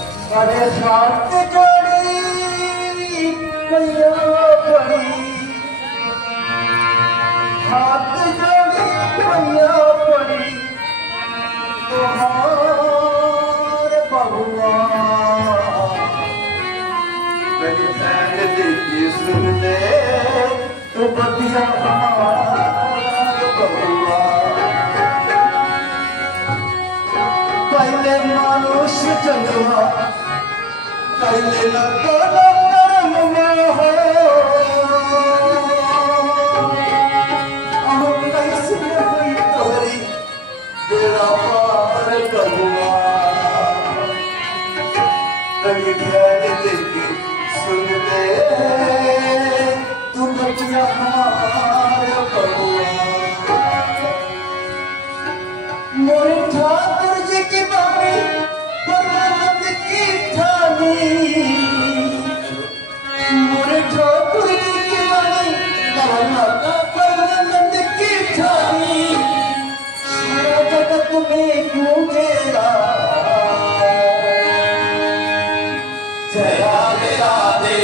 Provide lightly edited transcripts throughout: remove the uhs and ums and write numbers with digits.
हाथ जोड़ी मैया पड़ी, हाथ जोड़ी मैया पड़ी तुम्हारे बहुआ मेरी बहन देखी सुन ले तो बतिया हमारे बहुआ पहले मानुष जन्मा पहले न दोनों कर्म में हो हम कैसे हुई तोरी तेरा पार करुआ तेरी बहन देखी सुन ले तू बतिया हमारे करुआ मोरे ठाकुर जी की बाबी परमानंद की ठानी मोरे ठाकुर जी की बाबी परमानंद की ठानी सारा जगत में गूंजेगा जय राधे राधे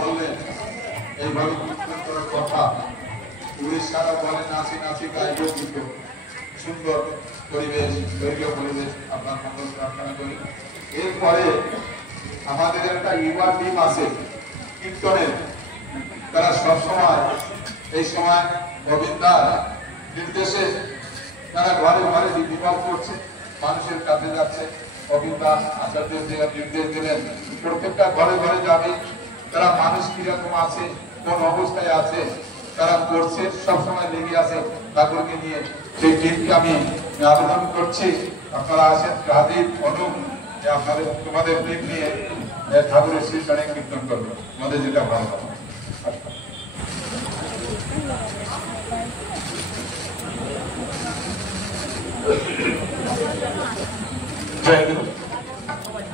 বললেন এইভাবে কীর্তন করার কথা, উড়িষ্যারা বলে নাচি নাচি গাইব গীত। সুন্দর পরিবেশ, দৈর্ঘ্য পরিবেশ, আপনার মঙ্গল প্রার্থনা করি। এরপরে আমাদের একটা ইউবা টিম আছে কীর্তনের, তারা সবসময় এই সময় গোবিন্দার নির্দেশে তারা ঘরে ঘরে বিধিবাদ করছে, মানুষের কাছে যাচ্ছে। গোবিন্দা আচার্য নির্দেশ দিলেন প্রত্যেকটা ঘরে ঘরে যাবে, তারা মানুষ কিরকম আছে, কোন অবস্থায় আছে তারা করছে, সবসময় লেগে আছে ঠাকুরকে নিয়ে। সেই টিমকে আমি আবেদন করছি আপনারা আসেন রাজীব অনুপ যে আপনাদের তোমাদের টিম নিয়ে ঠাকুরের শ্রীচরণে কীর্তন করবো, আমাদের যেটা ভালো হবে।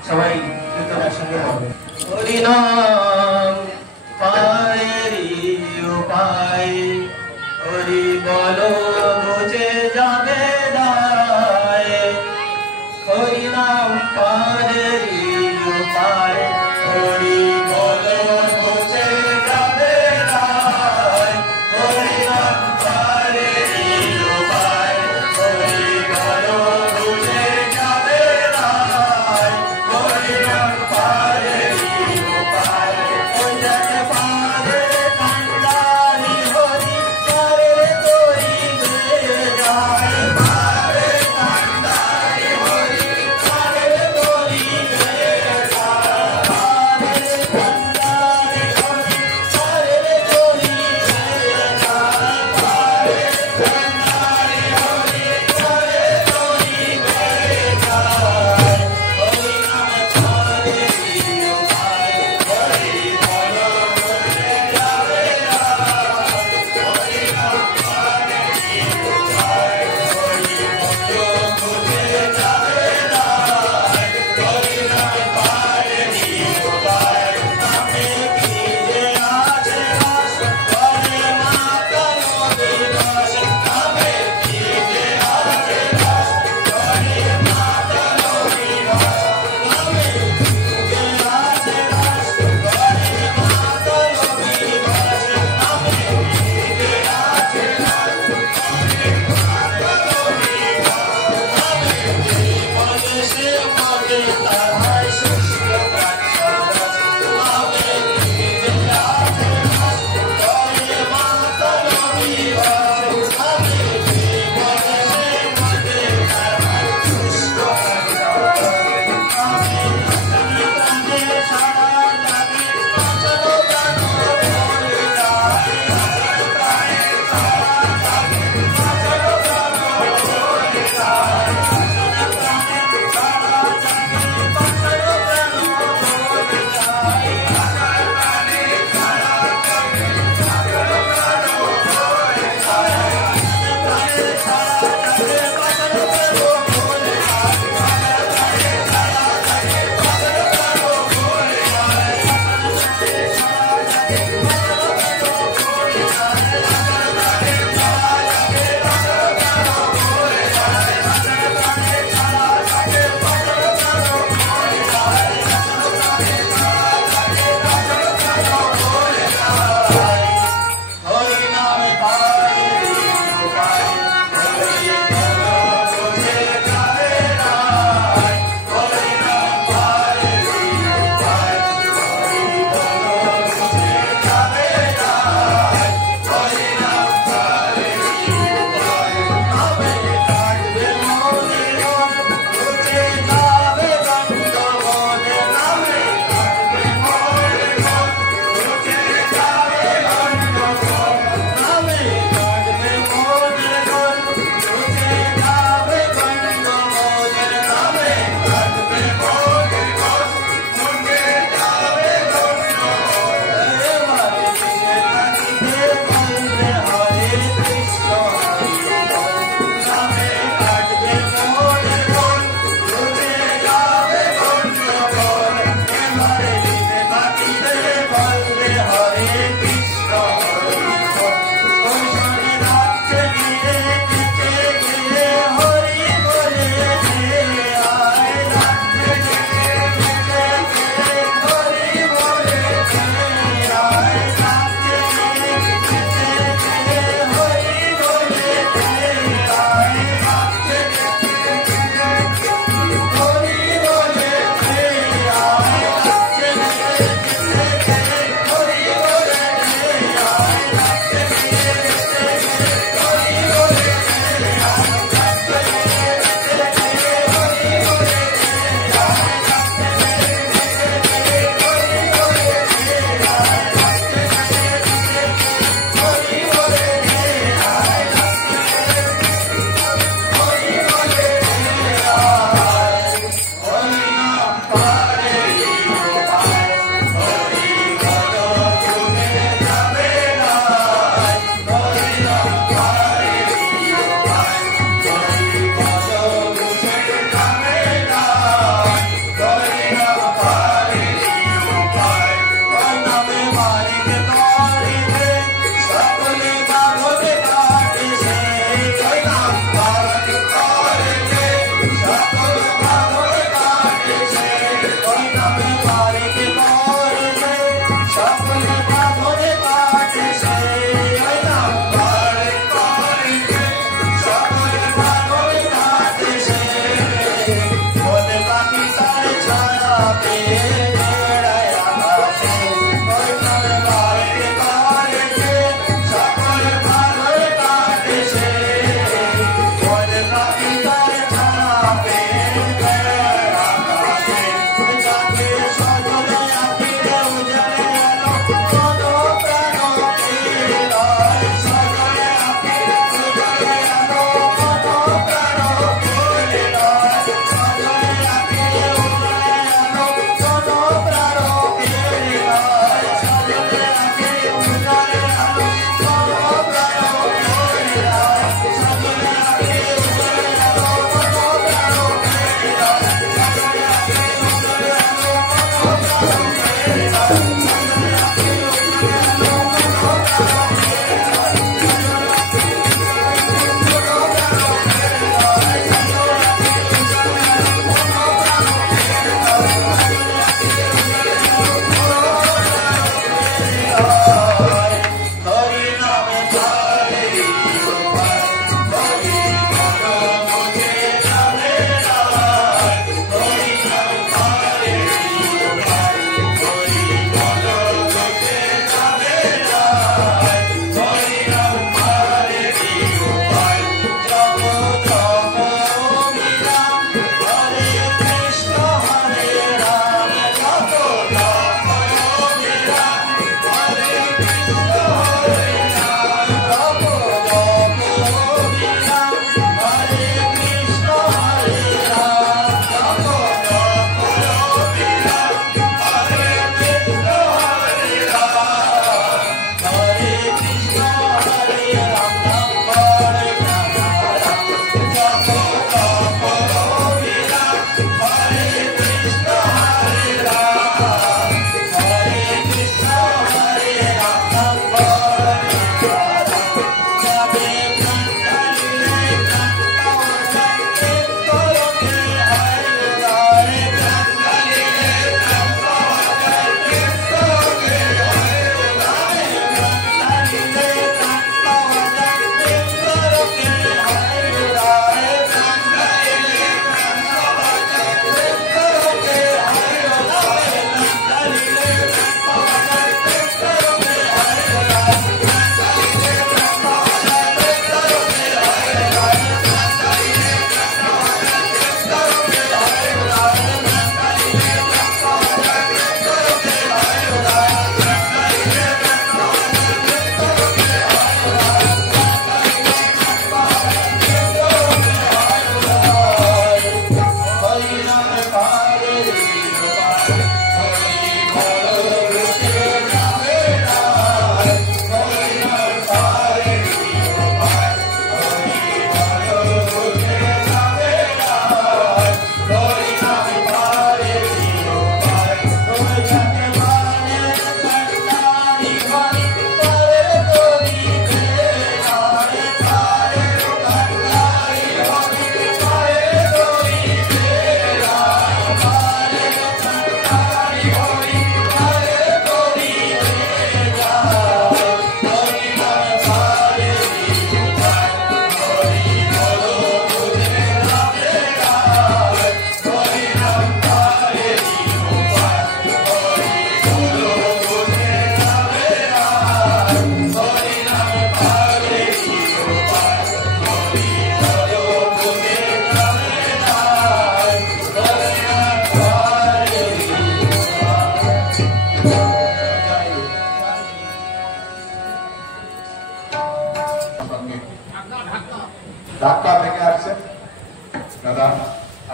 সবাই কীর্তন একসঙ্গে হবে। হরিনাম পায়েরি উপায়, হরি বলো বুঝে যাবে দায়। হরিনাম পায়েরি উপায়, হরি বলো বুঝে যাবে দায়। হরিনাম পায়েরি উপায়, হরি বলো বুঝে যাবে দায়। হরিনাম পায়েরি উপায়,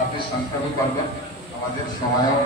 আপনি সংক্ষেপে করবেন, আমাদের সময়ও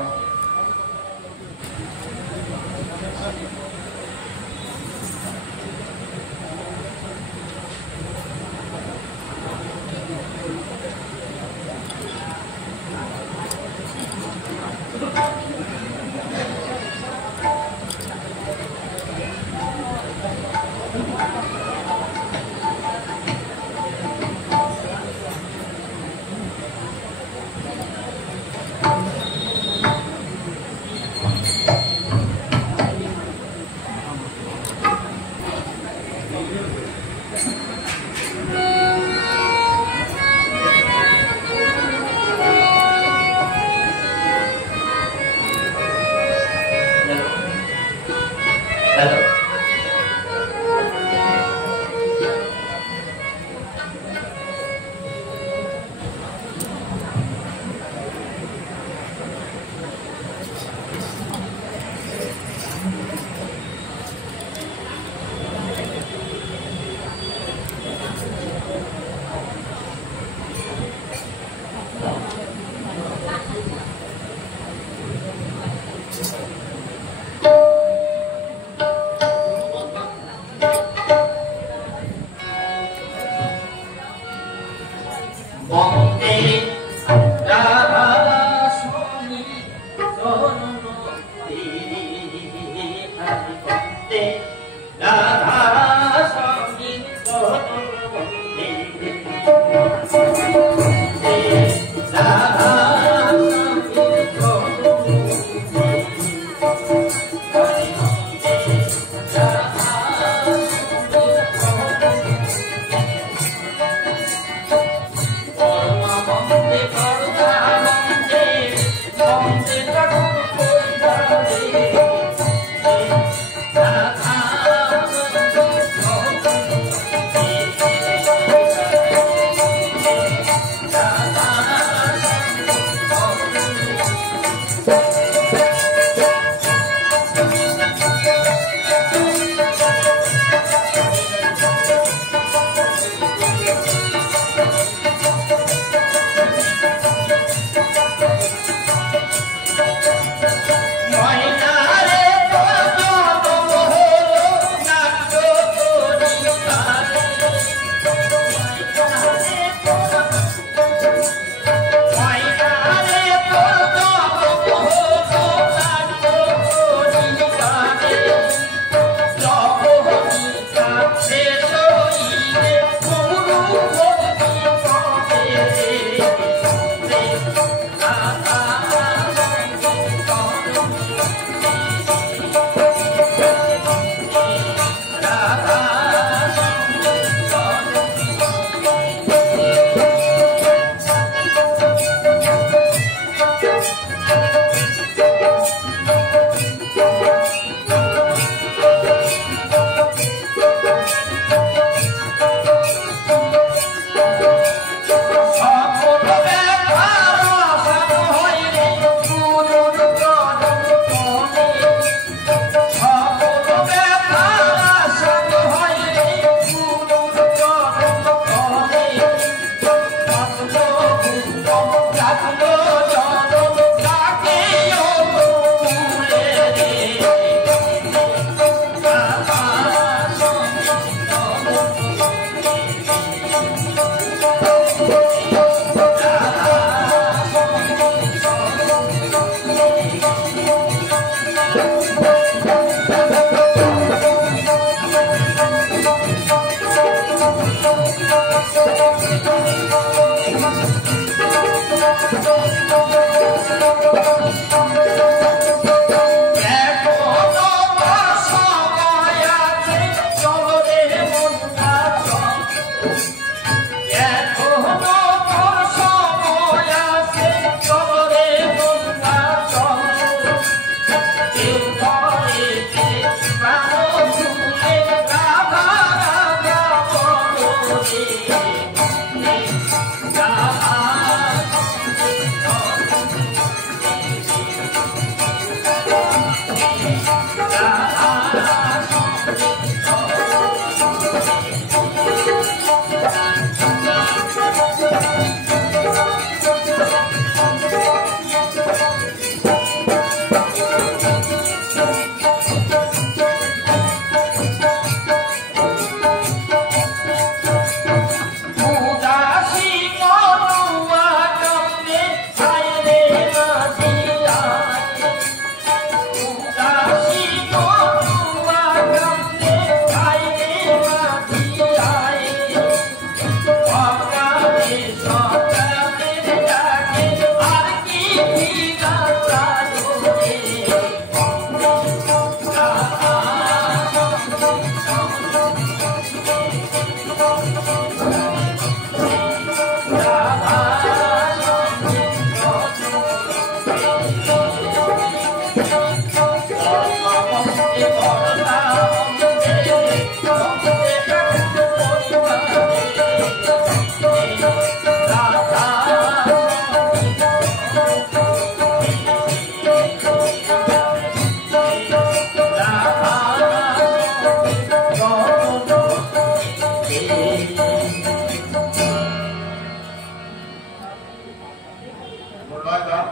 প্রণয় গান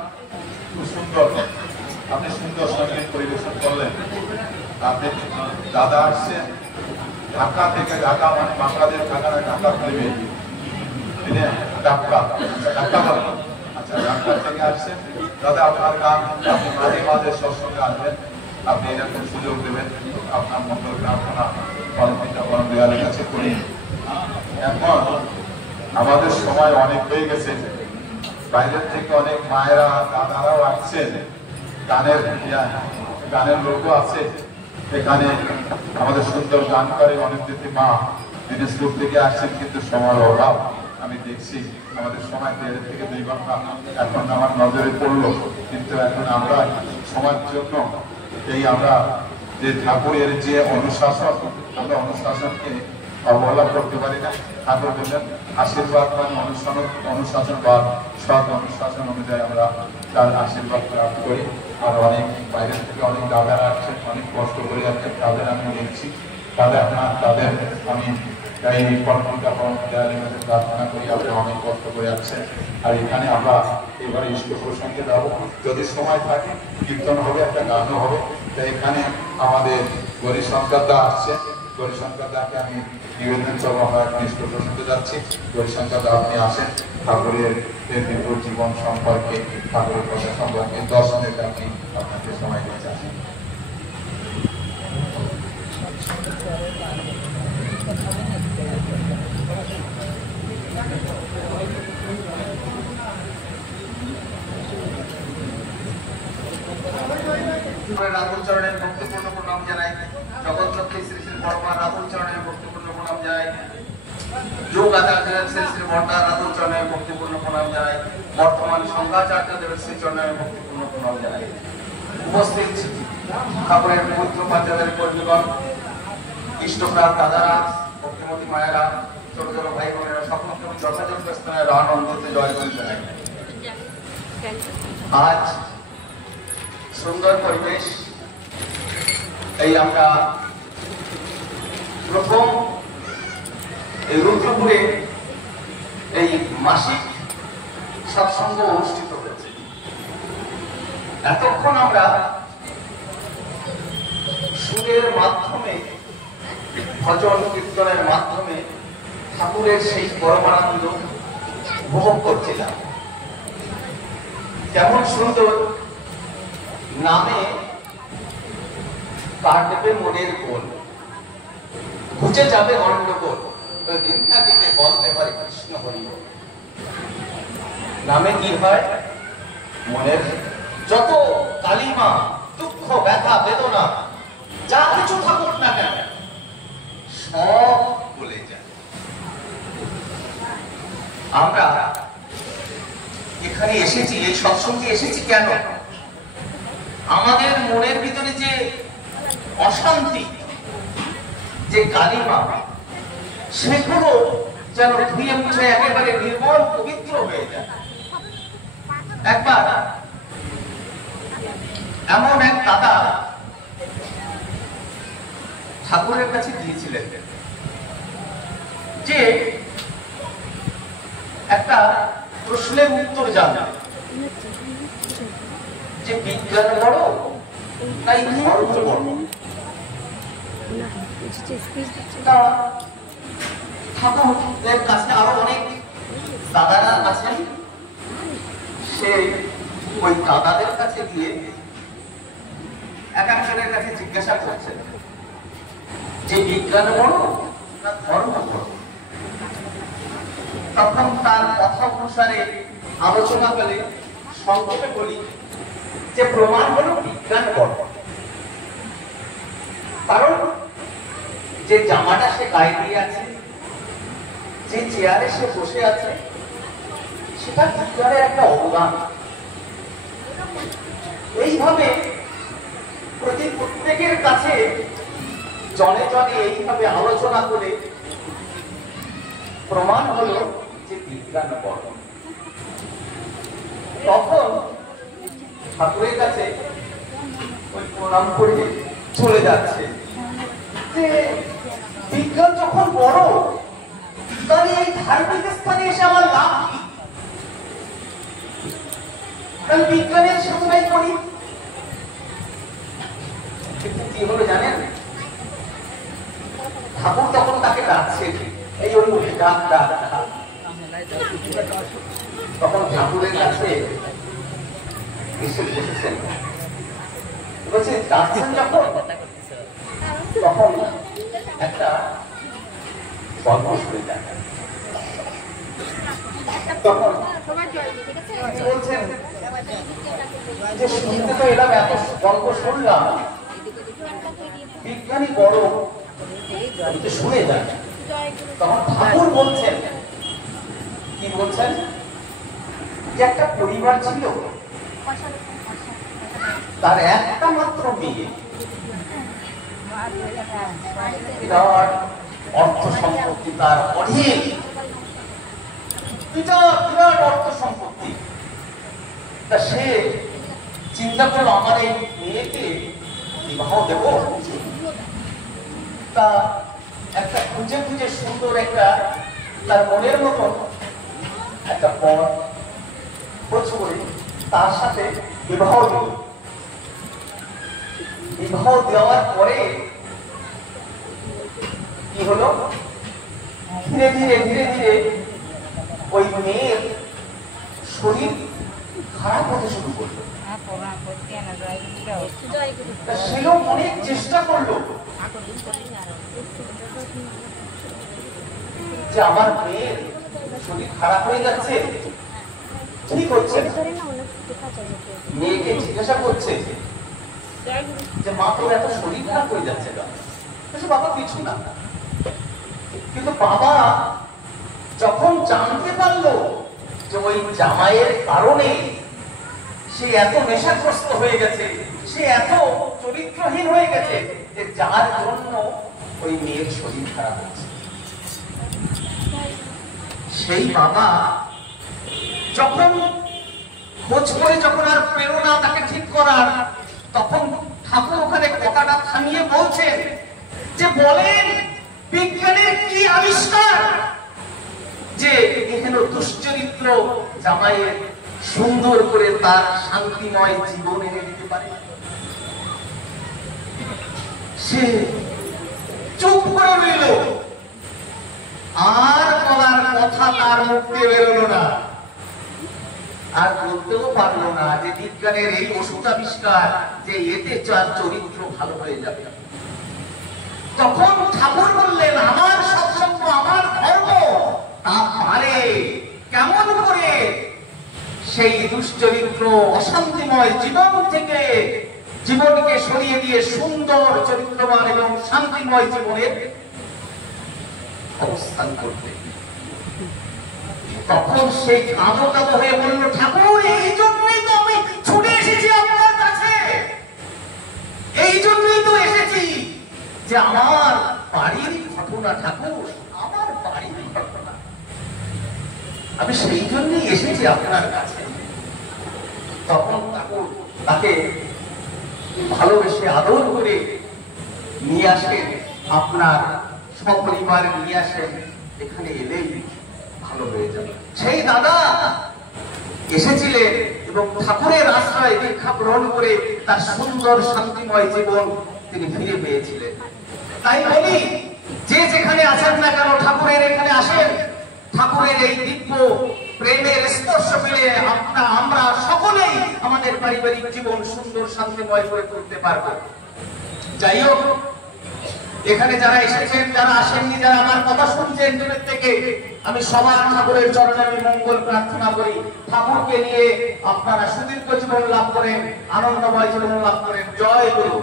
খুব সুন্দর, আপনি সুন্দর সঙ্গীত পরিবেশন করলেন। আপনি দাদা আসছেন ঢাকা থেকে, ঢাকা মানে বাংলাদেশ, ঢাকা না ঢাকা ফিরবে ঢাকা, ঢাকা বলেন। আচ্ছা, ঢাকা থেকে আসছেন দাদা, আপনার গান আপনি মাঝে মাঝে সৎসঙ্গে আসবেন, আপনি এরকম সুযোগ দেবেন। আপনার মঙ্গল প্রার্থনা পরমপিতা পরম দয়ালের কাছে করি। এখন আমাদের সময় অনেক হয়ে গেছে, বাইরের থেকে অনেক মায়েরা দাদারাও আসছেন, গানের লোকও আছে এখানে। আমাদের সুন্দর গান করে অনেক দিদি মা দিনাজপুর থেকে আসছেন, কিন্তু সময় অভাব। আমি দেখছি আমাদের সময় 1.5 থেকে 2 ঘন্টা এখন আমার নজরে পড়লো, কিন্তু এখন আমরা সময়ের জন্য এই আমরা যে ঠাকুরের যে অনুশাসন, আমরা অনুশাসনকে অবহেলা করতে পারি না। ঠাকুর বললেন আশীর্বাদ মানে অনুশাসন বা সৎ অনুশাসন অনুযায়ী আমরা তার আশীর্বাদ প্রাপ্ত করি। আর অনেক বাইরের থেকে অনেক দাদারা আসছেন, অনেক কষ্ট করে যাচ্ছেন, তাদের আমি দেখছি, তাদের আমি এই পরমপিতা পরম দয়ালের কাছে প্রার্থনা করি, আপনি অনেক কষ্ট করে যাচ্ছেন। আর এখানে আমরা এবারে ইষ্ট প্রসঙ্গে যাবো, যদি সময় থাকে কীর্তন হবে, একটা গানও হবে। তাই এখানে আমাদের গরিশঙ্কর দা আসছে, গরিশঙ্কর দাকে আমি নিবেদন করবো। আমরা এখন ইষ্ট প্রসঙ্গে যাচ্ছি, গরিশঙ্কর দা আপনি আসেন, ঠাকুরের দীর্ঘ জীবন সম্পর্কে, ঠাকুরের কথা সম্পর্কে 10 মিনিট আপনি আপনাকে সময় দিতে আসেন। রাহুল চরণের ভক্তিপূর্ণ প্রণাম জানাই, জগৎলক্ষ্মী শ্রী শ্রী বর্মা রাহুল চরণের ভক্তিপূর্ণ প্রণাম জানাই, যোগ আচার্য শ্রী শ্রী বর্মা রাহুল চরণের ভক্তিপূর্ণ প্রণাম জানাই, বর্তমান সংঘাচার্য দেবের শ্রী চরণের ভক্তিপূর্ণ প্রণাম জানাই। উপস্থিত ঠাকুরের পবিত্র পাঞ্জাবের কর্মীগণ, ইষ্টপ্রাণ দাদারা, ভক্তিমতী মায়েরা, ছোট ছোট ভাই বোনেরা, সকলকে যথাযথ স্থানে আনন্দতে জয় করে জানাই। আজ সুন্দর পরিবেশ, এই আমরা প্রথম এই রুদ্রপুরে এই মাসিক সৎসঙ্গ অনুষ্ঠিত হয়েছে। এতক্ষণ আমরা সুরের মাধ্যমে, ভজন কীর্তনের মাধ্যমে ঠাকুরের সেই পরমানন্দ উপভোগ করছিলাম। কেমন সুন্দর, নামে কাটবে মনের গোল, ঘুচে যাবে গন্ডগোল, দিনটা দিতে বলতে পারে কৃষ্ণ হরি বল। নামে কি হয়, মনের যত কালিমা, দুঃখ, ব্যথা, বেদনা, যা কিছু থাকুক না কেন, সব ভুলে যায়। আমরা এখানে এসেছি, এই সৎসঙ্গে এসেছি কেন? আমাদের মনের ভিতরে যে অশান্তি, যে কালিমা, সেগুলো যেন ধুয়ে মুছে একেবারে নির্মল পবিত্র হয়ে যায়। একবার এমন এক দাদা ঠাকুরের কাছে গিয়েছিলেন যে একটা প্রশ্নের উত্তর জানতেন, যে বিজ্ঞান বড় তাই ধর্ম বড়। ঠাকুরের কাছে আরো অনেক দাদারা আছেন, সে ওই দাদাদের কাছে গিয়ে এক একজনের কাছে জিজ্ঞাসা করছেন যে বিজ্ঞান বড় না ধর্ম বড়। তখন তার কথা অনুসারে আলোচনা করলে সংক্ষেপে বলি যে প্রমাণ হলো বিজ্ঞান বড়। কারণ যে জামাটা সে গায়ে দিয়ে আছে, যে চেয়ারে সে বসে আছে, সেটা বিজ্ঞানের একটা অবদান। এইভাবে প্রত্যেকের কাছে জনে জনে এইভাবে আলোচনা করে প্রমাণ হলো যে বিজ্ঞান বড়। তখন ঠাকুরের কাছে ওই প্রণাম করে চলে যাচ্ছে যে বিজ্ঞান যখন বড়, তাহলে এই ধার্মিক স্থানে এসে আমার লাভ কি? আমি বিজ্ঞানের সাথে করি। কিন্তু কি হলো জানেন, ঠাকুর তখন তাকে ডাকছে, এই ওই ডাক ডাক। তখন ঠাকুরের কাছে এসে বসেছেন, বলছে ডাকছেন যখন, তখন একটা গল্প শুনে যায়। তখন বলছেন যে শুনতে তো এলাম, এত গল্প শুনলাম, বিজ্ঞানী বড়, শুনে যান। তখন ঠাকুর বলছেন, কি বলছেন, যে একটা পরিবার ছিল, তার একটা মাত্র মেয়ে, বিরাট অর্থ সম্পত্তি, তার অনেক বিরাট অর্থ সম্পত্তি। তা সে চিন্তা করলো আমার এই মেয়েকে বিবাহ দেব। তা একটা খুঁজে খুঁজে সুন্দর একটা তার মনের মতন একটা পথ খোঁজ করে তার সাথে বিবাহ দিল। বিবাহ দেওয়ার পরে কি হলো, ধীরে ধীরে ধীরে ধীরে ওই মেয়ের শরীর খারাপ হতে শুরু করলো। সেও অনেক চেষ্টা করলো যে আমার মেয়ের শরীর খারাপ হয়ে যাচ্ছে, ঠিক হচ্ছে না। মেয়েকে জিজ্ঞাসা করছে যে মা, তোর এত শরীর খারাপ হয়ে যাচ্ছে কেন? বাবা কিছু না। কিন্তু বাবা যখন জানতে পারলো যে ওই জামাইয়ের কারণে সে এত নেশাগ্রস্ত হয়ে গেছে, সে এত চরিত্রহীন হয়ে গেছে, যে যার জন্য ওই মেয়ের শরীর খারাপ হচ্ছে, সেই বাবা যখন খোঁজ করে, যখন আর প্রেরণা তাকে ঠিক করার, তখন ঠাকুর ওখানে কথাটা থামিয়ে বলছেন যে বলেন বিজ্ঞানের কি আবিষ্কার যে এখানে দুশ্চরিত্র জামাইয়ের সুন্দর করে তার শান্তিময় জীবন এনে দিতে পারে। সে চুপ করে রইল, আর বলার কথা তার মুখ দিয়ে বেরোলো না, আর বলতেও পারলো না যে বিজ্ঞানের এই ওষুধ আবিষ্কার যে এতে চরিত্র ভালো হয়ে যাবে। তখন ঠাকুর বললেন, আমার সৎসঙ্গ, আমার ধর্ম, তা পারে কেমন করে সেই দুশ্চরিত্র অশান্তিময় জীবন থেকে জীবনকে সরিয়ে দিয়ে সুন্দর চরিত্রবান এবং শান্তিময় জীবনের অবস্থান করতে। তখন সেই কাঁদো কাঁদো হয়ে বলল, ঠাকুর এই জন্যই তো আমি ছুটে এসেছি আপনার কাছে, এই জন্যই তো এসেছি যে আমার বাড়ির ঘটনা, ঠাকুর আমার বাড়ির ঘটনা, আমি সেই জন্যই এসেছি আপনার কাছে। তখন ঠাকুর তাকে ভালোবেসে আদর করে নিয়ে আসেন, আপনার সপরিবার নিয়ে আসেন, এখানে এলেই ভালো হয়ে যাবে। সেই দাদা এসেছিলেন এবং ঠাকুরের আশ্রয় দীক্ষা গ্রহণ করে তার সুন্দর শান্তিময় জীবন তিনি ফিরে পেয়েছিলেন। তাই বলি, যে যেখানে আছেন না কেন, ঠাকুরের এখানে আসেন, ঠাকুরের এই দিব্য প্রেমের স্পর্শ পেলে আমরা সকলেই আমাদের পারিবারিক জীবন সুন্দর শান্তিময় করে তুলতে পারবো। যাই হোক, এখানে যারা এসেছেন, যারা আসেননি, যারা আমার কথা শুনছেন দূরের থেকে, আমি সবার ঠাকুরের চরণে আমি মঙ্গল প্রার্থনা করি। ঠাকুরকে নিয়ে আপনারা সুদীর্ঘ জীবন লাভ করেন, আনন্দময় জীবন লাভ করেন। জয় গুরু।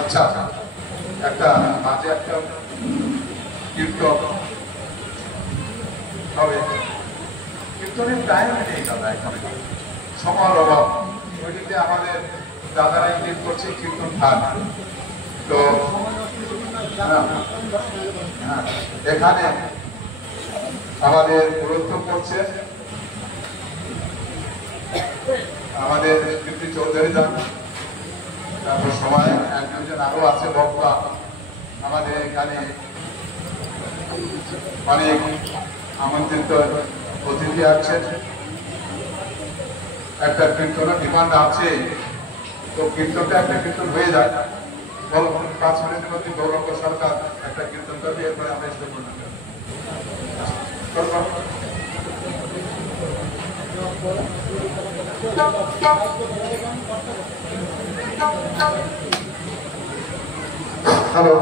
আচ্ছা, একটা মাঝে একটা কীর্তন হবে, কীর্তনের টাইম নেই দাদা, এখানে সময়ের অভাব। ওইদিকে আমাদের দাদারা ইঙ্গিত করছে কীর্তন থাক, তো এখানে আমাদের গুরুত্ব করছে আমাদের কীর্তি চৌধুরী যান, তারপর সবাই এক দুজন আরো আছে বক্তা। আমাদের এখানে অনেক আমন্ত্রিত অতিথি আছেন, একটা কীর্তনের ডিমান্ড আছে, তো কীর্তনটা একটা কীর্তন হয়ে যায়। 5 মিনিটের মধ্যে গৌরঙ্গ সরকার একটা কীর্তন করবে, এরপরে আমরা শুরু করব। হ্যালো,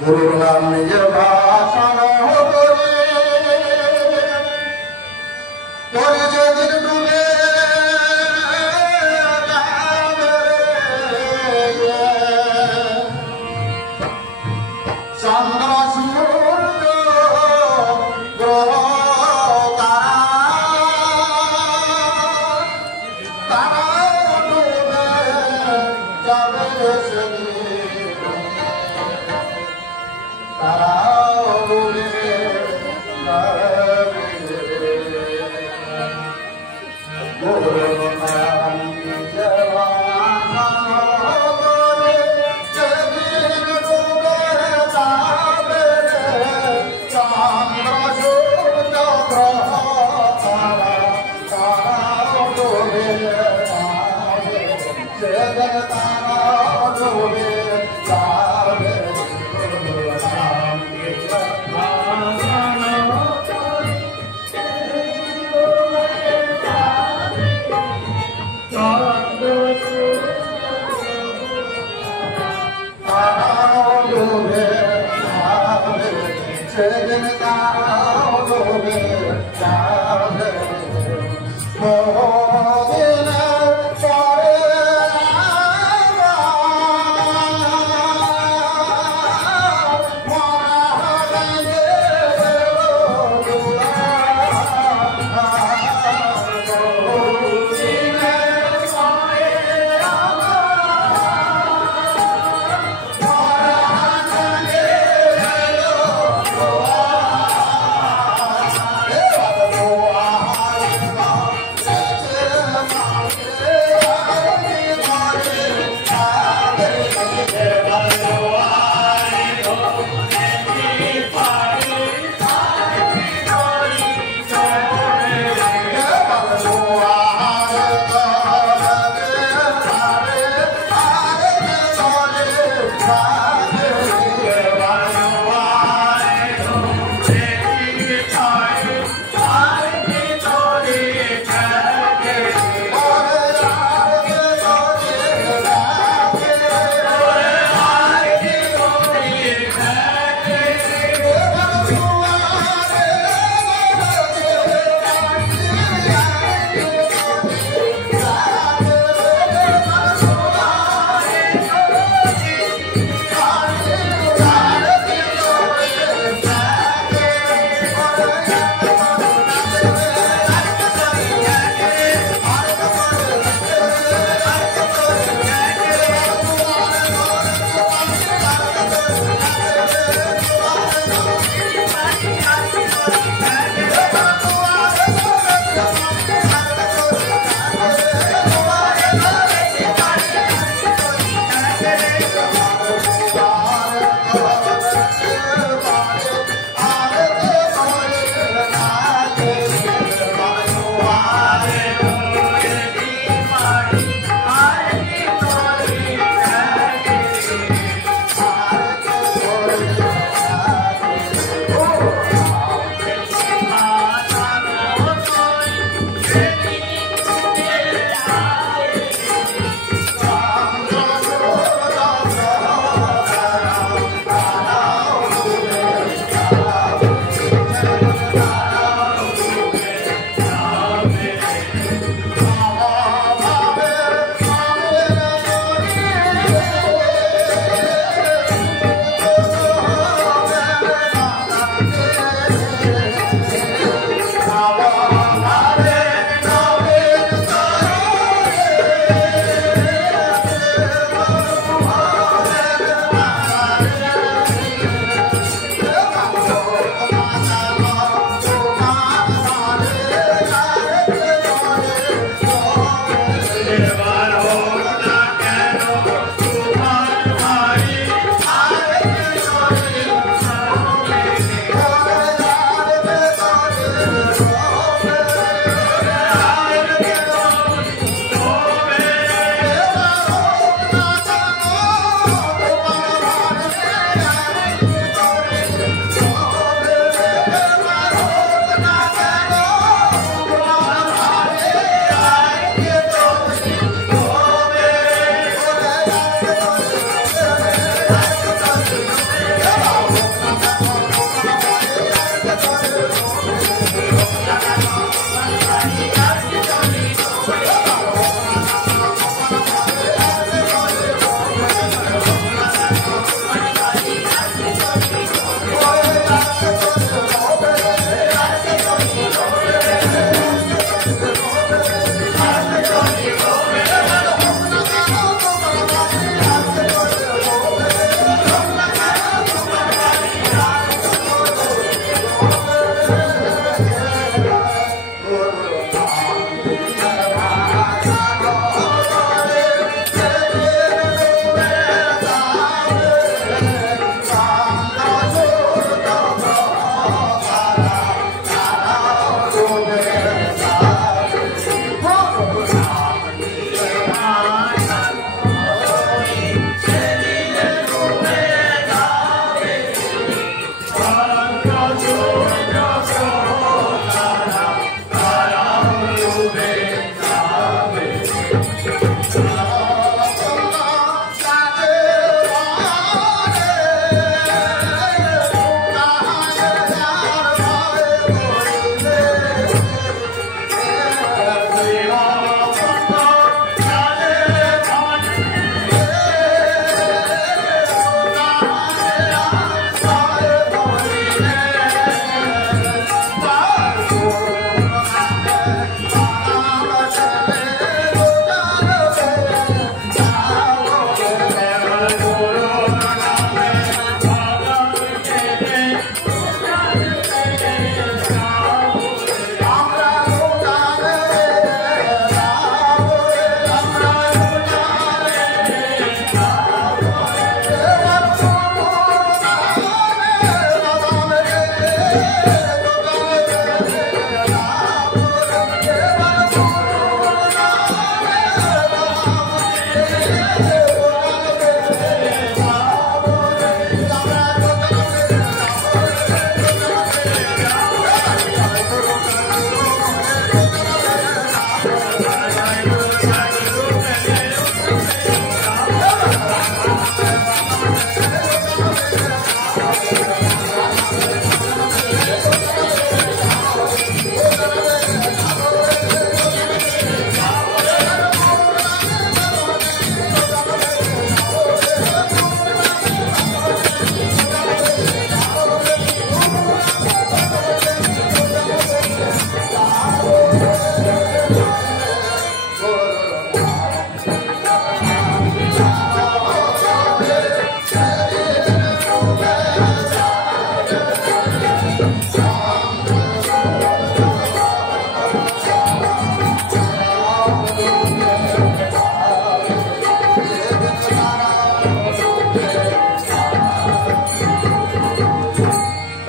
গুরুর নাম নিজের ভাষণ করে যেদিন ডুবে চন্দ্র সূর্য গ্রহ তারা ডুবে যাবে সেদিন, তারা ডুবে যাবে। গুরুর নাম নিজের ভাষণ করে যেদিন ডুবে যাবে চন্দ্র সূর্য গ্রহ তারা, তারা ডুবে যাবে সেদিন, তারা ডুবে যাবে। গুরুর নাম নিজের ভাষণ করে সেদিন তারাও ডুবে যাবে। বহুদিনের পরে Oh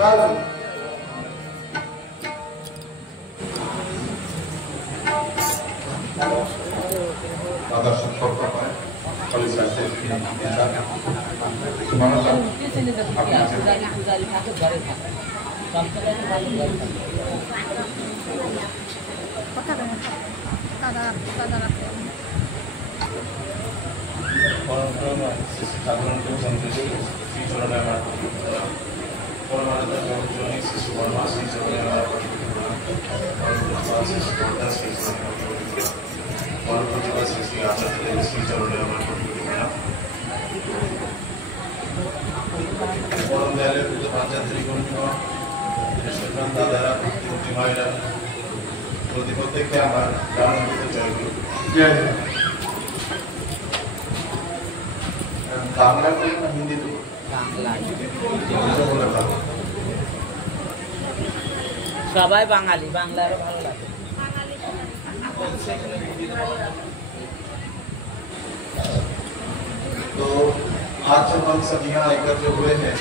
दादा संपर्क पाए पुलिस ऐसे প্রতিপক্ষকে আমার জানান দিতে চাইবো বাংলা বলি না হিন্দি তো সবাই বাঙালি, বাংলা আরো ভালো লাগে। तो आज जब हम सब यहाँ एकत्र हुए हैं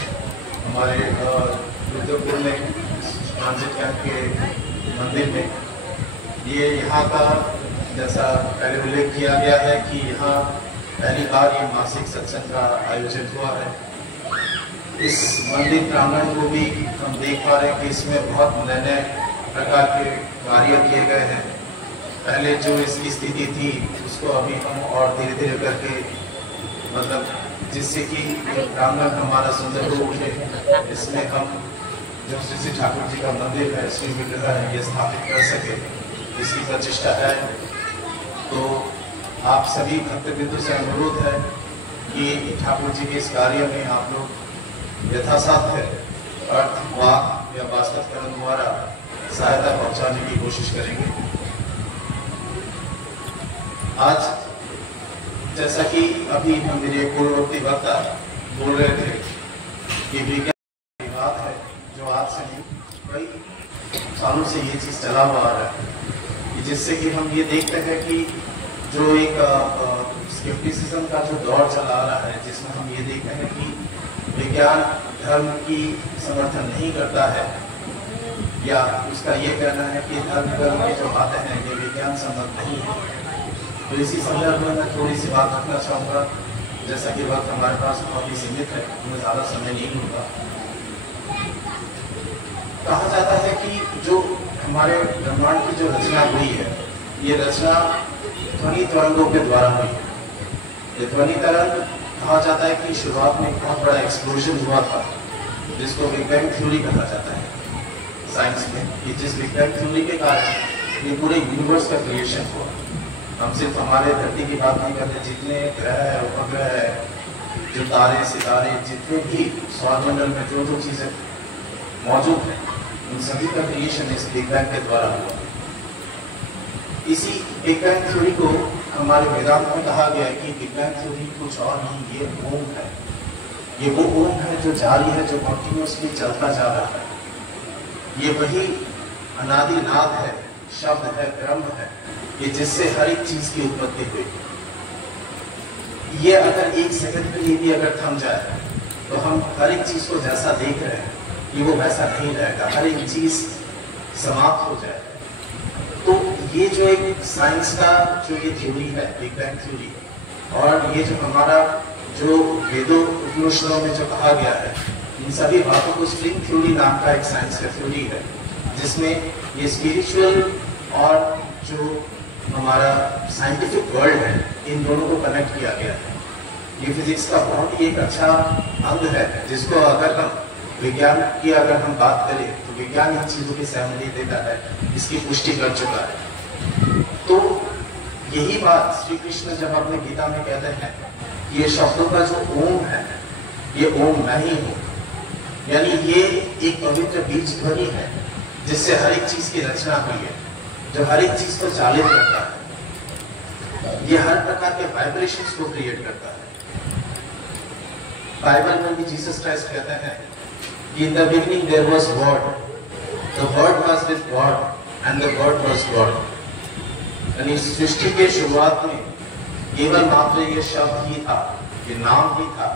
हमारे रुद्रपुर में ट्रांजिट कैंप के मंदिर में, ये यहाँ का जैसा पहले उल्लेख किया गया है कि यहाँ पहली बार ये मासिक सत्संग का आयोजन हुआ है। इस मंदिर प्रांगण को भी हम देख पा रहे हैं कि इसमें बहुत नए नए प्रकार के कार्य किए गए हैं। पहले जो इसकी स्थिति थी उसको अभी हम और धीरे धीरे करके मतलब जिससे कि प्रांगण हमारा सुंदर हो उठे, इसमें हम जो श्री ठाकुर जी का मंदिर है, श्री विग्रह है, ये स्थापित कर सके, इसकी प्रतिष्ठा है। तो आप सभी भक्तबिंदु से अनुरोध है कि ठाकुर जी के इस कार्य में आप लोग यथासाध्य अर्थ, वाक या वास्तव कर्म द्वारा सहायता पहुंचाने की कोशिश करेंगे। आज जैसा कि अभी मेरे पूर्ववर्ती वक्ता बोल रहे थे कि विज्ञान की बात है जो आज से नहीं कई सालों से ये चीज चला हुआ आ रहा है, जिससे कि हम ये देखते हैं कि जो एक स्केप्टिसिज्म का जो दौर चला आ रहा है, जिसमें हम ये देखते हैं कि विज्ञान धर्म की समर्थन नहीं करता है, या उसका ये कहना है कि धर्म के जो बातें हैं ये विज्ञान सम्मत नहीं है। तो इसी संदर्भ में मैं थोड़ी सी बात रखना चाहूँगा, जैसा कि वक्त हमारे पास बहुत ही सीमित है, हमें ज़्यादा समय नहीं मिलता। कहा जाता है कि जो हमारे ब्रह्मांड की जो रचना हुई है, ये रचना ध्वनि तरंगों के द्वारा हुई है। ये ध्वनि तरंग कहा जाता है कि शुरुआत में बहुत बड़ा एक्सप्लोजन हुआ था, जिसको बिग बैंग थ्योरी कहा जाता है साइंस में, कि जिस बिग बैंग थ्योरी के कारण ये पूरे यूनिवर्स का क्रिएशन हुआ। हम सिर्फ हमारे धरती की बात नहीं करते, जितने ग्रह है, उपग्रह है, जो तारे सितारे, जितने भी सौरमंडल में जो जो चीजें मौजूद है, उन सभी का क्रिएशन इस बिग बैंग के द्वारा हुआ। इसी बिग बैंग थ्योरी को हमारे वेदांत में कहा गया है कि बिग बैंग थ्योरी कुछ और नहीं, ये ओम है। ये वो ओम है जो जारी है, जो कंटिन्यूअसली चलता जा रहा है। ये वही अनादि नाद है, शब्द है, ब्रह्म है, ये जिससे हर एक चीज की उत्पत्ति हुई। ये अगर एक सेकंड के लिए भी अगर थम जाए तो हम हर एक चीज को जैसा देख रहे हैं ये वो वैसा नहीं रहेगा, हर एक चीज समाप्त हो जाए। तो ये जो एक साइंस का जो ये थ्योरी है, बिग बैंग थ्योरी, और ये जो हमारा जो वेदों उपनिषदों में जो कहा गया है, इन सभी बातों को स्ट्रिंग थ्योरी नाम का एक साइंस का थ्योरी है, जिसमें ये स्पिरिचुअल और जो हमारा साइंटिफिक वर्ल्ड है, इन दोनों को कनेक्ट किया गया है। ये फिजिक्स का बहुत ही एक अच्छा अंग है, जिसको अगर हम विज्ञान की अगर हम बात करें तो विज्ञान इन चीजों की सहमति देता है, इसकी पुष्टि कर चुका है। तो यही बात श्री कृष्ण जब अपने गीता में कहते हैं, ये शब्दों का जो ओम है, ये ओम मैं ही हूं, यानी ये एक पवित्र बीज ध्वनि है, जिससे हर एक चीज की रचना हुई है, जो हर एक चीज को चालित करता है। ये हर प्रकार के वाइब्रेशंस को क्रिएट करता है। बाइबल में भी जीसस क्राइस्ट कहते हैं कि इन द बिगिनिंग देयर वाज वर्ड, द वर्ड वाज विद गॉड एंड द वर्ड वाज गॉड। यानी सृष्टि के शुरुआत में केवल मात्र ये शब्द ही था, ये नाम ही था,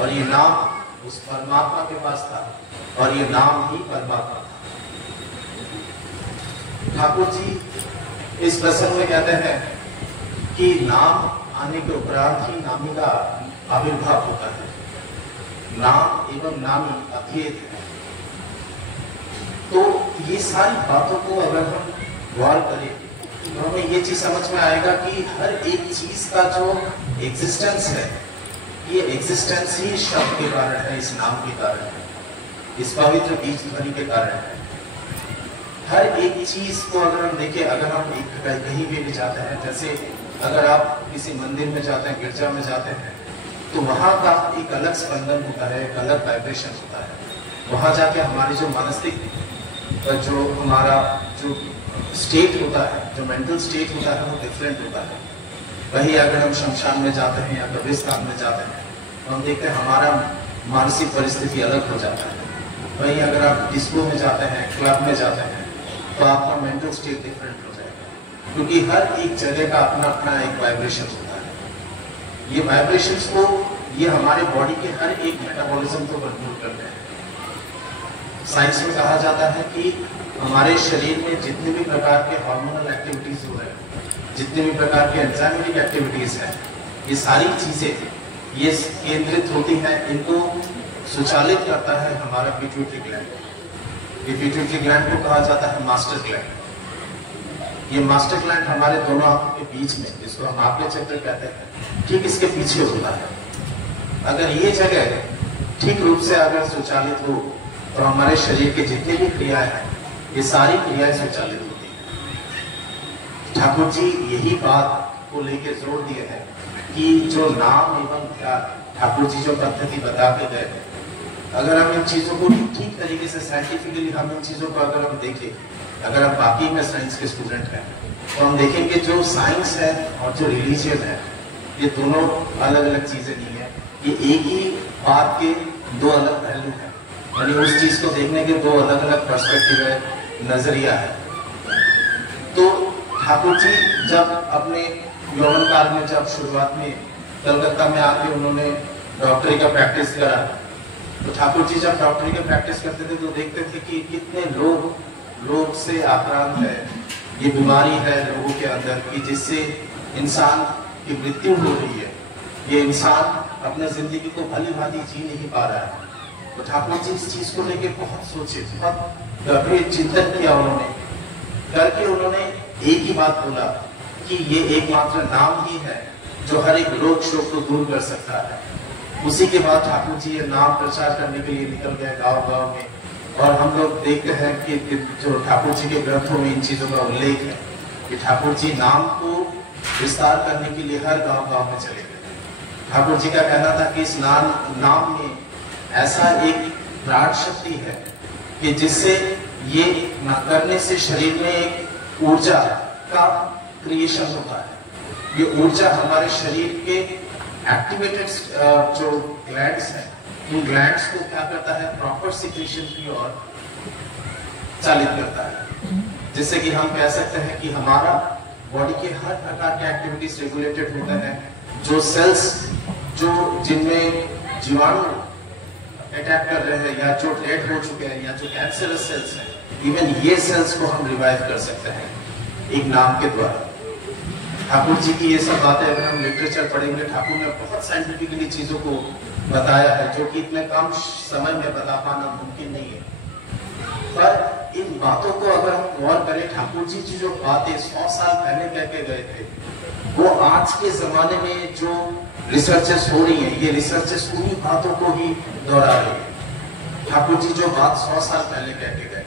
और ये नाम उस परमात्मा के पास था और ये नाम ही परमात्मा था। ठाकुर जी इस प्रसंग में कहते हैं कि नाम आने के उपरांत ही नामी का आविर्भाव होता है। नाम एवं नामी अभेद है। तो ये सारी बातों को अगर हम गौर करें तो हमें ये चीज समझ में आएगा कि हर एक चीज का जो एग्जिस्टेंस है, ये एग्जिस्टेंस ही शब्द के कारण है, इस नाम के कारण है, इस पवित्र बीज ध्वनि के कारण है। हर एक चीज को अगर हम देखें, अगर हम कहीं भी जाते हैं, जैसे अगर आप किसी मंदिर में जाते हैं, गिरजा में जाते हैं, तो वहां का एक अलग स्पंदन होता है, एक अलग वाइब्रेशन होता है। वहां जाके हमारी जो मानसिक, जो हमारा जो स्टेट होता है, जो मेंटल स्टेट होता है, वो डिफरेंट होता है। वही अगर हम शमशान में जाते हैं या कब्रिस्तान में जाते हैं तो हम देखते हैं हमारा मानसिक परिस्थिति अलग हो जाता है। वही अगर आप डिस्को में जाते हैं, क्लब में जाते हैं, तो आपका मेंटल स्टेट डिफरेंट हो जाएगा, क्योंकि हर एक जगह का अपना अपना एक वाइब्रेशन होता है। ये वाइब्रेशंस को, ये हमारे बॉडी के हर एक मेटाबॉलिज्म को कंट्रोल करते हैं। साइंस में कहा जाता है कि हमारे शरीर में जितने भी प्रकार के हार्मोनल एक्टिविटीज हो रहे हैं, जितने भी प्रकार के एंजाइमेटिक एक्टिविटीज हैं, ये सारी चीजें ये केंद्रित होती हैं, इनको सुचालित करता है हमारा पिट्यूटरी ग्लैंड। ये पिट्यूटरी ग्लैंड को कहा जाता है मास्टर ग्लैंड। ये मास्टर ग्लैंड हमारे दोनों आंखों के बीच में, जिसको हम आज्ञा चक्र कहते हैं, ठीक इसके पीछे होता है। अगर ये जगह ठीक रूप से अगर सुचालित हो तो हमारे शरीर के जितनी भी क्रियाएं हैं, ये सारी क्रियाएं सुचालित होती हैं। ठाकुर जी यही बात को लेकर जोर दिए हैं कि जो नाम एवं ध्यान ठाकुर जी जो पद्धति बता के गए, अगर हम इन चीजों को ठीक तरीके से साइंटिफिकली हम इन चीजों को अगर हम देखें, अगर हम बाकी में साइंस के स्टूडेंट हैं, तो हम देखेंगे जो साइंस है और जो रिलीजियन है, ये दोनों अलग अलग चीजें नहीं है। ये एक ही बात के दो अलग पहलू हैं, यानी उस चीज को देखने के दो अलग अलग पर्सपेक्टिव है, नजरिया है। तो ठाकुर जी जब अपने यौवन काल में, जब शुरुआत में कलकत्ता में आके उन्होंने डॉक्टरी का प्रैक्टिस करा, तो ठाकुर जी जब डॉक्टरी का प्रैक्टिस करते थे तो देखते थे कि कितने लोग से आक्रांत है, ये बीमारी है लोगों के अंदर की, जिससे इंसान की मृत्यु हो रही है, ये इंसान अपने जिंदगी को भली भांति जी नहीं पा रहा है। तो ठाकुर जी इस चीज को लेके बहुत सोचे, बहुत गंभीर चिंतन किया उन्होंने, करके उन्होंने एक ही बात बोला कि ये एकमात्र नाम ही है जो हर एक रोग शोक को दूर कर सकता है। उसी के बाद ठाकुर जी ये नाम प्रचार करने के लिए निकल गए गांव-गांव में, और हम लोग देखते हैं कि जो ठाकुर जी के ग्रंथों में इन चीजों का उल्लेख है कि ठाकुर जी नाम को विस्तार करने के लिए हर गांव-गांव में चले गए। ठाकुर जी का कहना था कि इस नाम में ऐसा एक प्राण शक्ति है कि जिससे ये न करने से शरीर में एक ऊर्जा का क्रिएशन होता है। ये ऊर्जा हमारे शरीर के एक्टिवेटेड जो ग्लैंड्स हैं, उन ग्लैंड्स को क्या करता है, प्रॉपर सिक्रीशन की ओर चालित करता है, जिससे कि हम कह सकते हैं कि हमारा बॉडी के हर प्रकार के एक्टिविटीज रेगुलेटेड होते हैं। जो सेल्स जो जिनमें जीवाणु अटैक कर रहे हैं, या जो डेड हो चुके हैं, या जो कैंसरस सेल्स हैं, इवन ये सेल्स को हम रिवाइव कर सकते हैं एक नाम के द्वारा। ठाकुर जी की ये सब बातें अगर हम लिटरेचर पढ़ेंगे, ठाकुर ने बहुत साइंटिफिकली चीजों को बताया है, जो कि इतने कम समय में बता पाना मुमकिन नहीं है। पर इन बातों को अगर हम गौर करें, ठाकुर जी की जो बातें 100 साल पहले कह के गए थे, वो आज के जमाने में जो रिसर्चेस हो रही है, ये रिसर्चेस उन्हीं बातों को ही दोहरा रही है। ठाकुर जी जो बात 100 साल पहले कह के गए,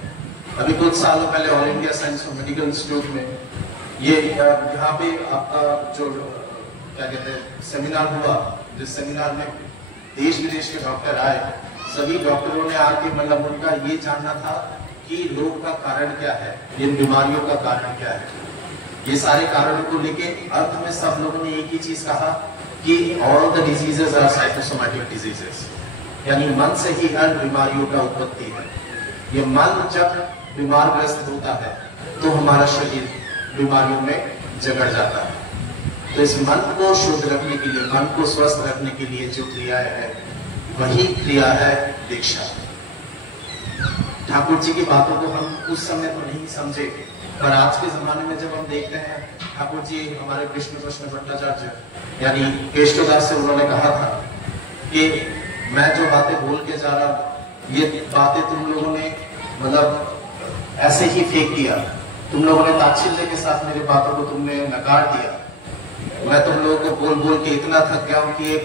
अभी कुछ सालों पहले ऑल इंडिया साइंस और मेडिकल इंस्टीट्यूट में ये यहाँ पे आपका जो क्या कहते हैं सेमिनार हुआ, जिस सेमिनार में देश विदेश के डॉक्टर आए, सभी डॉक्टरों ने आके मतलब उनका ये जानना था कि रोग का कारण क्या है, इन बीमारियों का कारण क्या है। ये सारे कारणों को लेके अंत में सब लोगों ने एक ही चीज कहा कि ऑल द डिजीजेस आर साइकोसोमैटिक डिजीजेस, यानी मन से ही हर बीमारियों का उत्पत्ति है। ये मन जब बीमारग्रस्त होता है तो हमारा शरीर बीमारियों में जकड़ जाता है। तो इस मन को शुद्ध रखने के लिए, मन को स्वस्थ रखने के लिए जो क्रियाएं हैं, वही क्रिया है दीक्षा। ठाकुर जी की बातों को हम उस समय तो नहीं समझे, पर आज के जमाने में जब हम देखते हैं, ठाकुर जी हमारे कृष्ण कृष्ण भट्टाचार्य यानी केशवदास से उन्होंने कहा था कि मैं जो बातें बोल के जा रहा हूं, ये बातें तुम लोगों ने मतलब ऐसे ही फेंक दिया, तुम लोगों ने ताच्छिल्य के साथ मेरी बातों को तुमने नकार दिया। मैं तुम लोगों को बोल बोल के इतना थक गया हूं कि एक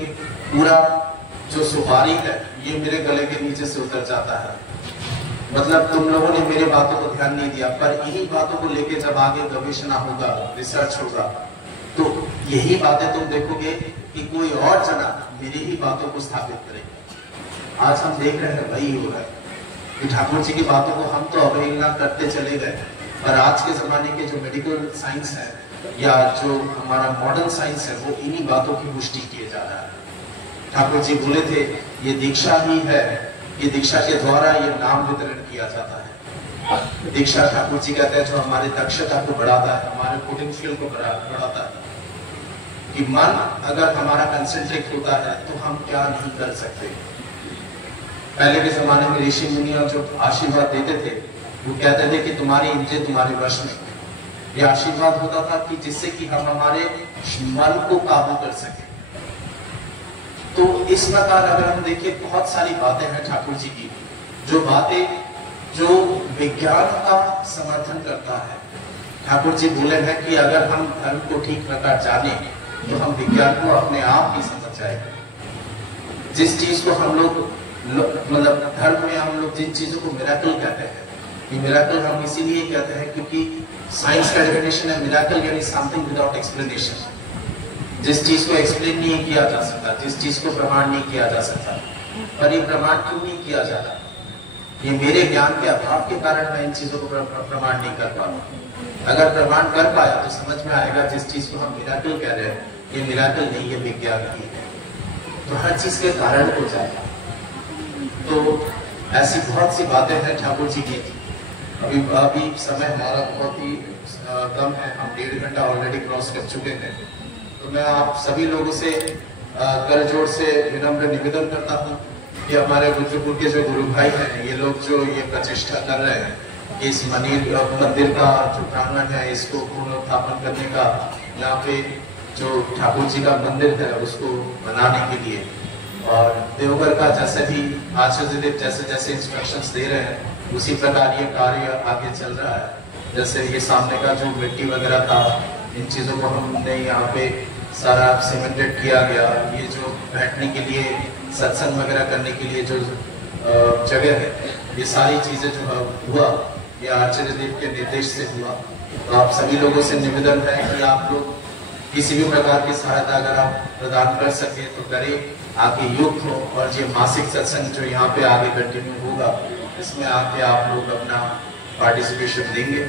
पूरा जो सुपारी है ये मेरे गले के नीचे से उतर जाता है। मतलब तुम लोगों ने मेरे बातों को ध्यान नहीं दिया, पर इन्हीं बातों को लेके जब आगे गवेषणा होगा, रिसर्च होगा, तो यही बातें तुम देखोगे कि कोई और जना मेरी ही बातों को स्थापित करेगा। आज हम देख रहे हैं वही हो रहा है कि ठाकुर जी की बातों को हम तो अवहेलना करते चले गए, पर आज के जमाने के जो मेडिकल साइंस है या जो हमारा मॉडर्न साइंस है वो इन्हीं बातों की पुष्टि किए जा रहा है। ठाकुर जी बोले थे ये दीक्षा ही है, ये दीक्षा के द्वारा ये नाम वितरण किया जाता है। दीक्षा ठाकुर जी कहते हैं जो हमारे दक्षता को बढ़ाता है, हमारे पोटेंशियल को बढ़ाता है कि मन अगर हमारा कंसेंट्रेट होता है तो हम क्या नहीं कर सकते। पहले के जमाने में ऋषि मुनियों जो आशीर्वाद देते थे वो कहते थे कि तुम्हारी इंद्रिय तुम्हारे वश में। यह आशीर्वाद होता था कि जिससे कि हम हमारे मन को काबू कर सके। तो इस प्रकार अगर हम देखिए बहुत सारी बातें हैं ठाकुर जी की, जो बातें जो विज्ञान का समर्थन करता है। ठाकुर जी बोले हैं कि अगर हम धर्म को ठीक प्रकार जाने तो हम विज्ञान को अपने आप ही समझ जाएंगे। जिस चीज को हम लोग मतलब धर्म में हम लोग जिन चीजों को मिरेकल कहते हैं, ये मिरेकल हम इसीलिए कहते हैं क्योंकि साइंस का डेफिनेशन है मिरेकल यानी समथिंग विदाउट एक्सप्लेनेशन। जिस चीज को एक्सप्लेन नहीं किया जा सकता, जिस चीज को प्रमाण नहीं किया जा सकता, पर ये प्रमाण क्यों नहीं किया जाता? ये मेरे ज्ञान के अभाव के कारण मैं इन चीजों को प्रमाण नहीं कर पा रहा। अगर प्रमाण कर पाया तो समझ में आएगा जिस चीज को हम मिरेकल कह रहे हैं ये मिरेकल नहीं, ये विज्ञान ही है। तो हर चीज के कारण हो जाएगा। तो ऐसी बहुत सी बातें हैं ठाकुर जी की। अभी समय हमारा बहुत ही कम है, हम 1.5 घंटा ऑलरेडी क्रॉस कर चुके हैं। तो मैं आप सभी लोगों से कर जोड़ से विनम्र निवेदन करता हूँ कि हमारे रुद्रपुर के जो गुरु भाई हैं, ये लोग जो ये प्रतिष्ठा कर रहे हैं, इस मंदिर का जो प्रांगण है इसको पुनरुत्थापन करने का, यहाँ पे जो ठाकुर जी का मंदिर है उसको बनाने के लिए, और देवघर का जैसे भी आचार्य देव जैसे जैसे इंस्ट्रक्शंस दे रहे हैं उसी प्रकार ये कार्य आगे चल रहा है। जैसे ये सामने का जो मिट्टी वगैरह था, इन चीजों को हमने यहाँ पे सारा सीमेंटेड किया गया। ये जो बैठने के लिए सत्संग वगैरह करने के लिए जो जगह है, ये सारी चीजें जो हुआ ये आचार्य देव के निर्देश से हुआ। तो आप सभी लोगों से निवेदन है कि आप लोग किसी भी प्रकार की सहायता अगर आप प्रदान कर सके तो करें, आके युक्त हो, और ये मासिक सत्संग जो यहाँ पे आगे कंटिन्यू होगा इसमें आके आप लोग अपना पार्टिसिपेशन देंगे।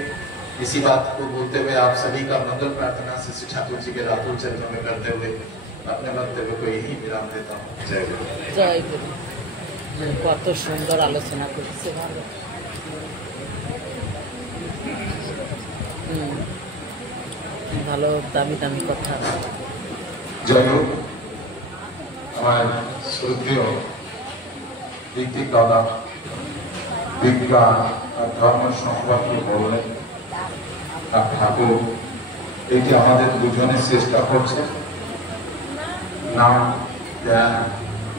इसी बात को बोलते हुए आप सभी का मंगल प्रार्थना से श्री ठाकुर जी के रातुल चरणों में करते हुए अपने वक्तव्य को यही विराम देता हूँ। जय गुरु। जय गुरु। কত সুন্দর আলোচনা করছে, ভালো। ভালো দামি দামি কথা। জয় হোক আমার শ্রদ্ধেয় ঋত্বিক দাদা বিজ্ঞান আর ধর্ম সম্পর্কে বললেন। আর ঠাকুর এটি আমাদের দুজনের চেষ্টা করছে, নাম জ্ঞান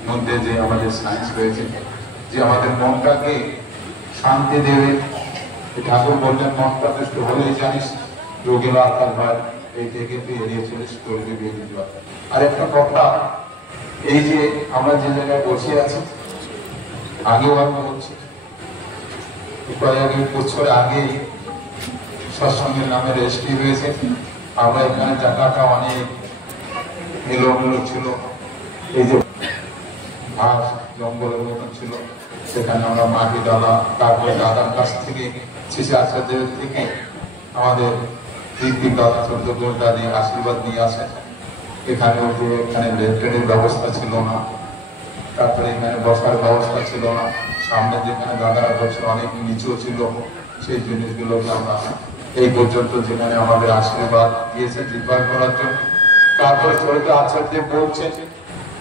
মধ্যে যে আমাদের সায়েন্স রয়েছে, যে আমাদের মনটাকে শান্তি দেবে। ঠাকুর বললেন মনটা দুষ্ট হলেই জানিস রোগের আকার হয়, এই থেকে তুই এড়িয়ে চলিস, করবি বেরিয়ে যাওয়া। আর একটা কথা, এই যে আমরা যে জায়গায় বসে আছি, আগেও আমি বলছি কয়েক বছর আগে সৎসঙ্গের নামে রেজিস্ট্রি হয়েছে। আমরা এখানে জায়গাটা অনেক এলোমেলো ছিল, এই যে ঘাস জঙ্গলের মতন ছিল, সেখানে আমরা মাটি ডালা, তারপরে দাদার কাছ থেকে শিশু আচার্যের থেকে আমাদের ঋত্বিক দাদা চন্দ্রগোড়া দিয়ে আশীর্বাদ নিয়ে আসেন। এখানে যে এখানে লেট্রিনের ব্যবস্থা ছিল না, তারপরে এখানে বসার ব্যবস্থা ছিল না, সামনে যেখানে দাদারা বসে অনেক নিচু ছিল, সেই জিনিসগুলোকে আমরা এই পর্যন্ত যেখানে আমাদের আশীর্বাদ দিয়েছে নির্ভর করার জন্য। তারপরে চরিত আচার্য বলছেন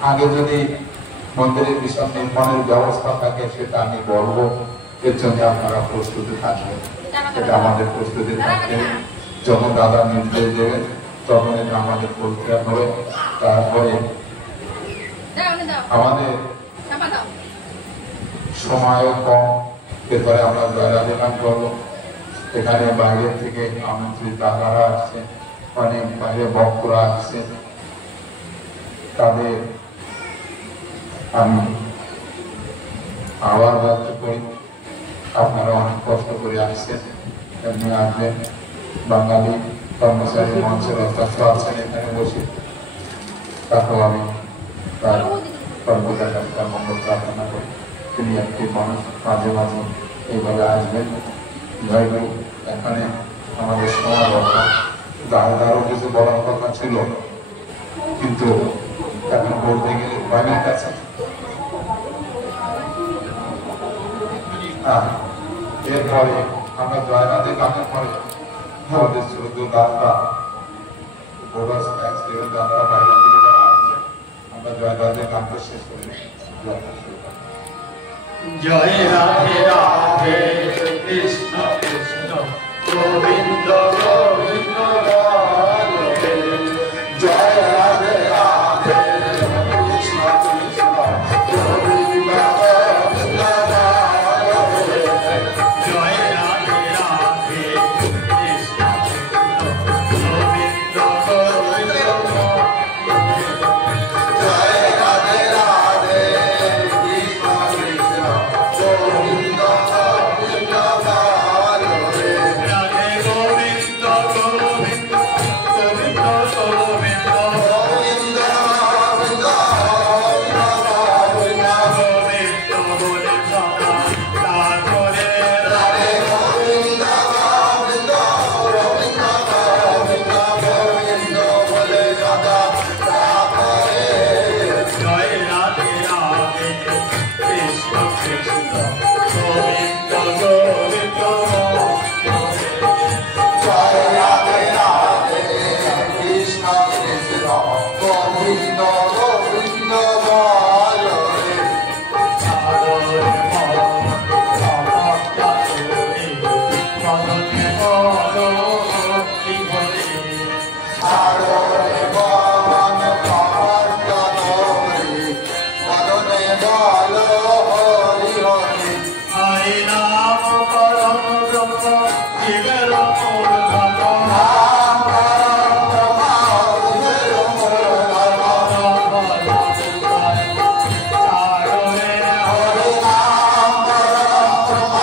আগে যদি মন্দিরের বিশাল নির্মাণের ব্যবস্থা থাকে, সেটা আমি বলবো। এর জন্য আপনারা প্রস্তুতি থাকবেন, এটা আমাদের প্রস্তুতি থাকবে। যখন দাদা নির্দেশ দেবেন তখন এটা আমাদের করতে হবে। তারপরে আমাদের সময়ও কম, এরপরে আমরা জয়রাধে গান করবো। এখানে বাইরে থেকে আমন্ত্রিত দাদারা আসছে, অনেক বাইরে ভক্তরা আসছে, তাদের আমি আবার ব্যক্ত করি। আপনারা অনেক কষ্ট করে আসছেন, এমনি আসবেন। বাঙালি কর্মচারী মঞ্চের অধ্যক্ষ আছেন এখানে বসে, তাকেও আমি তার কর্মচারীর মঙ্গল প্রার্থনা করি। তিনি একটি মানুষ মাঝে মাঝে এইভাবে আসবেন। যাই হোক, এখানে আমাদের সময় দরকার, আরো কিছু বলার কথা ছিল, কিন্তু এখন বলতে গেলে বাইরের কাছে। এরপরে আমরা জয়রাধে গানের পরে আমাদের শ্রদ্ধ দাদা দাদারা বাইরে থেকে যারা আসছে, আমরা জয়রাধে গানটা শেষ করে নিই। জয় রাধে রাধে কৃষ্ণ কৃষ্ণ গোবিন্দ গোবিন্দ জয় রাধে রাধে কৃষ্ণ কৃষ্ণ গোবিন্দ গোবিন্দ জয় রাধে রাধে কৃষ্ণ কৃষ্ণ গোবিন্দ গোবিন্দ জয় রাধে রাধে কৃষ্ণ কৃষ্ণ গোবিন্দ গোবিন্দ রাধে গোবিন্দ গোবিন্দ গোবিন্দ গোবিন্দ গোবিন্দ গোবিন্দ গোবিন্দ বলে সদা তারপরে রাধে গোবিন্দ গোবিন্দ গোবিন্দ গোবিন্দ গোবিন্দ বলে সদা তারপরে জয় রাধে রাধে কৃষ্ণ কৃষ্ণ গোবিন্দ গোবিন্দ জয় রাধে রাধে কৃষ্ণ কৃষ্ণ গোবিন্দ গোবিন্দ হরি নাম পরম ব্রহ্ম জীবের মূল ধর্ম নাম পরম ব্রহ্ম জীবের মূল ধর্ম সাগরে হরি নাম পরম ব্রহ্ম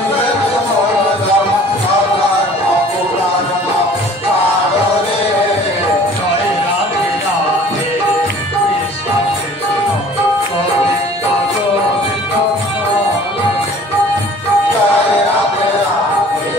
জীবের মূল ধর্ম পুরাণ সাগরে জয় রাধে রাধে কৃষ্ণ কৃষ্ণ গোবিন্দ গোবিন্দ জয় রাধে রাধে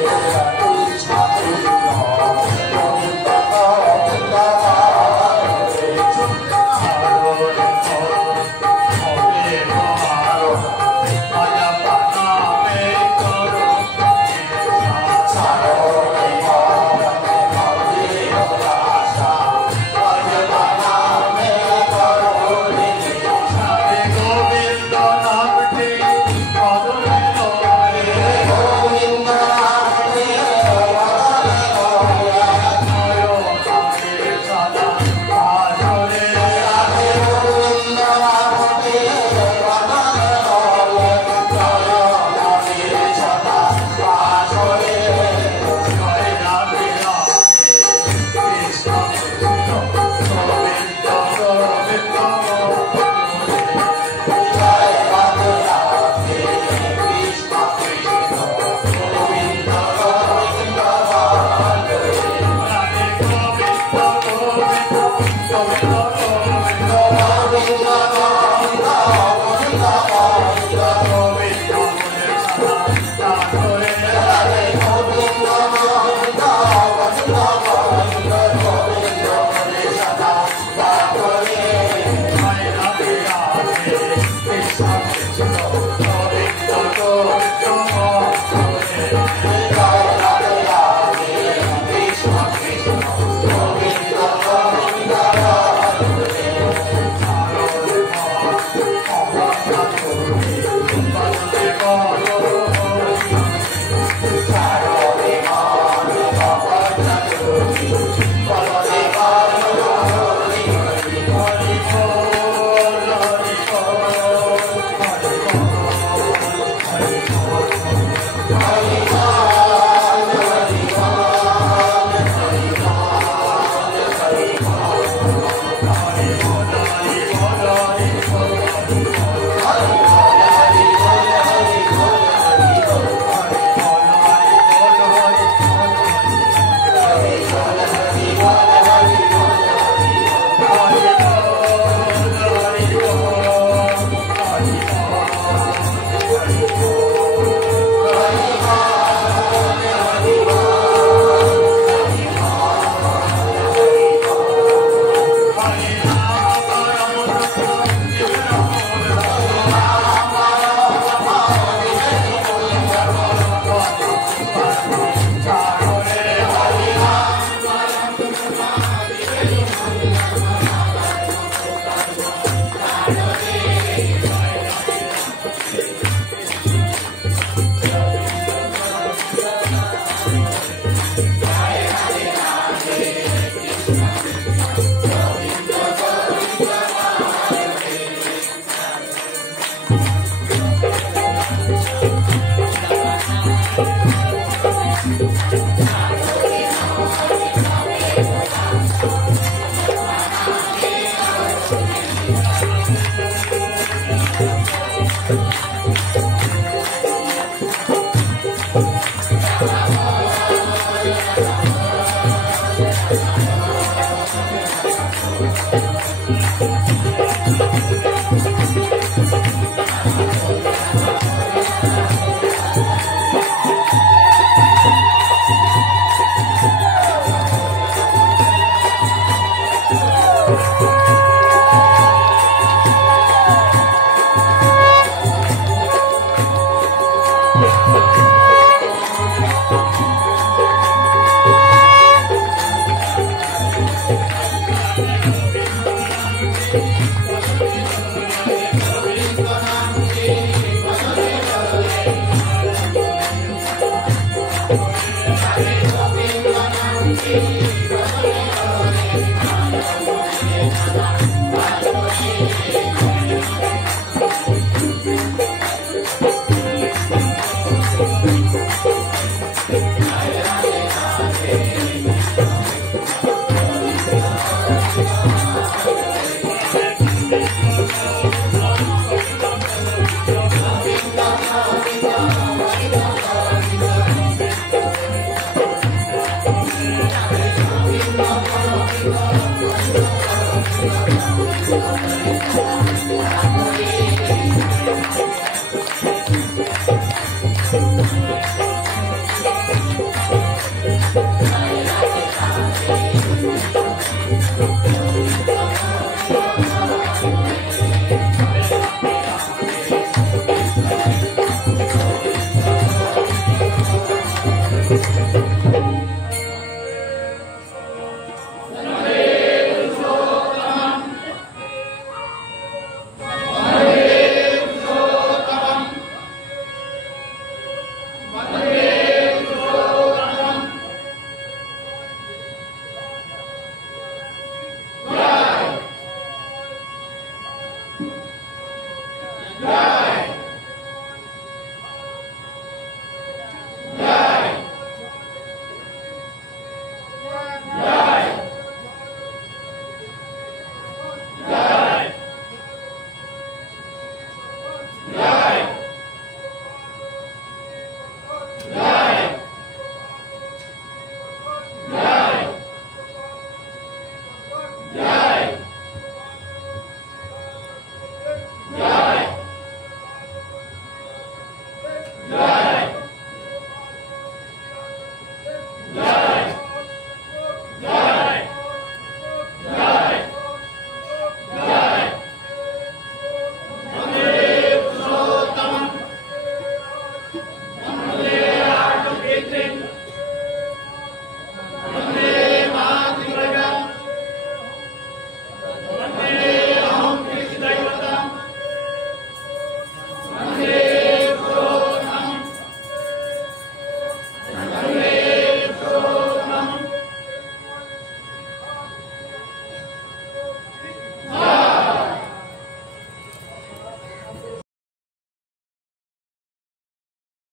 Vale.